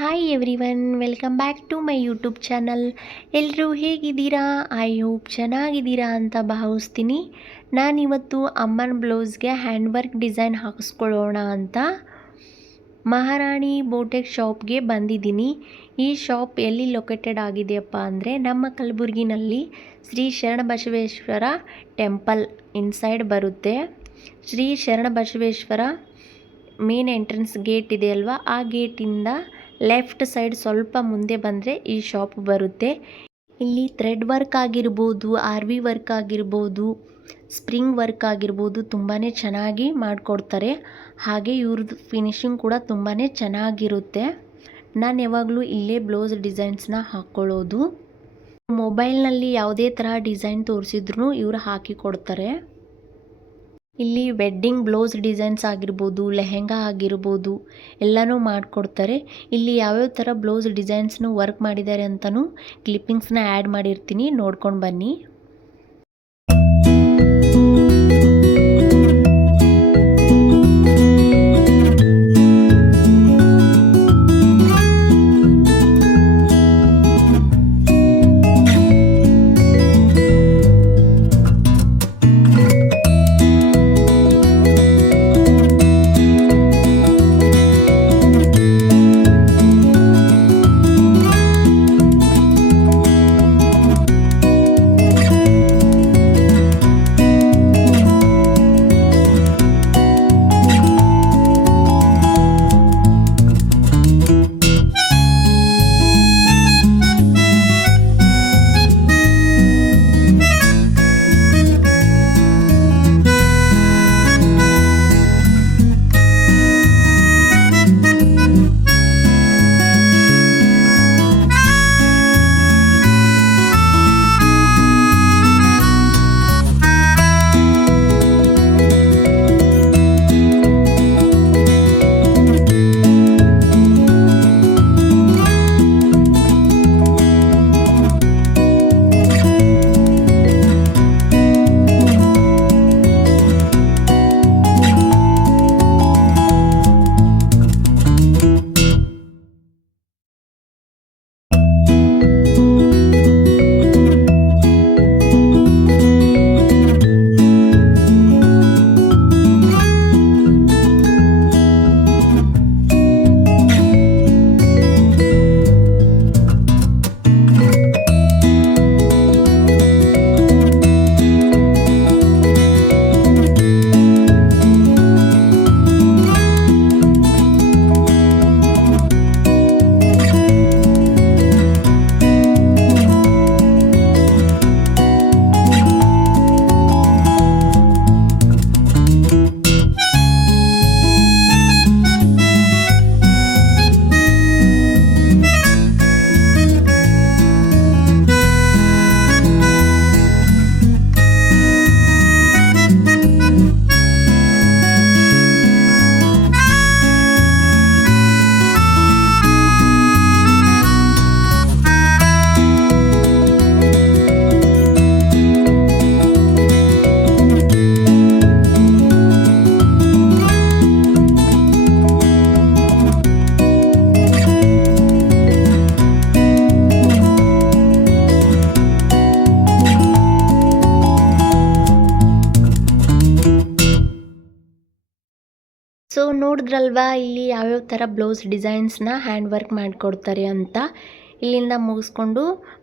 Hi everyone, welcome back to my YouTube channel. ಎಲ್ಲರೂ ಹೇಗಿದ್ದೀರಾ? I hope ಚೆನ್ನಾಗಿದ್ದೀರಾ ಅಂತ ಭಾವಿಸ್ತೀನಿ. ನಾನಿವತ್ತು ಅಮ್ಮನ ಬ್ಲೌಸ್ಗೆ ಹ್ಯಾಂಡ್ ವರ್ಕ್ ಡಿಸೈನ್ ಹಾಕಿಸ್ಕೊಳ್ಳೋಣ ಅಂತ ಮಹಾರಾಣಿ ಬೋಟೆಕ್ ಶಾಪ್ಗೆ ಬಂದಿದ್ದೀನಿ. ಈ ಶಾಪ್ ಎಲ್ಲಿ ಲೊಕೇಟೆಡ್ ಆಗಿದೆಯಪ್ಪ ಅಂದರೆ ನಮ್ಮ ಕಲಬುರಗಿನಲ್ಲಿ ಶ್ರೀ ಶರಣಬಸವೇಶ್ವರ ಟೆಂಪಲ್ ಇನ್ಸೈಡ್ ಬರುತ್ತೆ. Shri Sharanabasaveshwara main entrance gate ಇದೆಯಲ್ವಾ, ಆ ಗೇಟಿಂದ ಲೆಫ್ಟ್ ಸೈಡ್ ಸ್ವಲ್ಪ ಮುಂದೆ ಬಂದರೆ ಈ ಶಾಪ್ ಬರುತ್ತೆ. ಇಲ್ಲಿ ಥ್ರೆಡ್ ವರ್ಕ್ ಆಗಿರ್ಬೋದು, ಆರ್ವಿ ವರ್ಕ್ ಆಗಿರ್ಬೋದು, ಸ್ಪ್ರಿಂಗ್ ವರ್ಕ್ ಆಗಿರ್ಬೋದು ತುಂಬಾ ಚೆನ್ನಾಗಿ ಮಾಡಿಕೊಡ್ತಾರೆ. ಹಾಗೆ ಇವ್ರದ್ದು ಫಿನಿಶಿಂಗ್ ಕೂಡ ತುಂಬಾ ಚೆನ್ನಾಗಿರುತ್ತೆ. ನಾನು ಯಾವಾಗಲೂ ಇಲ್ಲೇ ಬ್ಲೌಸ್ ಡಿಸೈನ್ಸ್ನ ಹಾಕ್ಕೊಳ್ಳೋದು. ಮೊಬೈಲ್ನಲ್ಲಿ ಯಾವುದೇ ಥರ ಡಿಸೈನ್ ತೋರಿಸಿದ್ರು ಇವರು ಹಾಕಿ ಕೊಡ್ತಾರೆ. ಇಲ್ಲಿ ವೆಡ್ಡಿಂಗ್ ಬ್ಲೌಸ್ ಡಿಸೈನ್ಸ್ ಆಗಿರ್ಬೋದು, ಲೆಹೆಂಗಾ ಆಗಿರ್ಬೋದು ಎಲ್ಲನೂ ಮಾಡಿಕೊಡ್ತಾರೆ. ಇಲ್ಲಿ ಯಾವ್ಯಾವ ಥರ ಬ್ಲೌಸ್ ಡಿಸೈನ್ಸ್ನು ವರ್ಕ್ ಮಾಡಿದ್ದಾರೆ ಅಂತಲೂ ಕ್ಲಿಪ್ಪಿಂಗ್ಸ್ನ ಆ್ಯಡ್ ಮಾಡಿರ್ತೀನಿ, ನೋಡ್ಕೊಂಡು ಬನ್ನಿ. ಸೊ ನೋಡಿದ್ರಲ್ವಾ ಇಲ್ಲಿ ಯಾವ್ಯಾವ ಥರ ಬ್ಲೌಸ್ ಡಿಸೈನ್ಸ್ನ ಹ್ಯಾಂಡ್ ವರ್ಕ್ ಮಾಡಿಕೊಡ್ತಾರೆ ಅಂತ. ಇಲ್ಲಿಂದ ಮುಗಿಸ್ಕೊಂಡು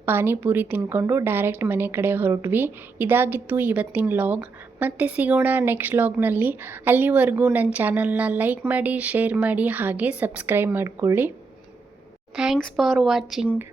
ಪಾನಿಪುರಿ ತಿನ್ಕೊಂಡು ಡೈರೆಕ್ಟ್ ಮನೆ ಕಡೆ ಹೊರಟ್ವಿ. ಇದಾಗಿತ್ತು ಇವತ್ತಿನ ಲಾಗ್. ಮತ್ತೆ ಸಿಗೋಣ ನೆಕ್ಸ್ಟ್ ಲಾಗ್ನಲ್ಲಿ. ಅಲ್ಲಿವರೆಗೂ ನನ್ನ ಚಾನಲ್ನ ಲೈಕ್ ಮಾಡಿ, ಶೇರ್ ಮಾಡಿ, ಹಾಗೆ ಸಬ್ಸ್ಕ್ರೈಬ್ ಮಾಡಿಕೊಳ್ಳಿ. Thanks for watching.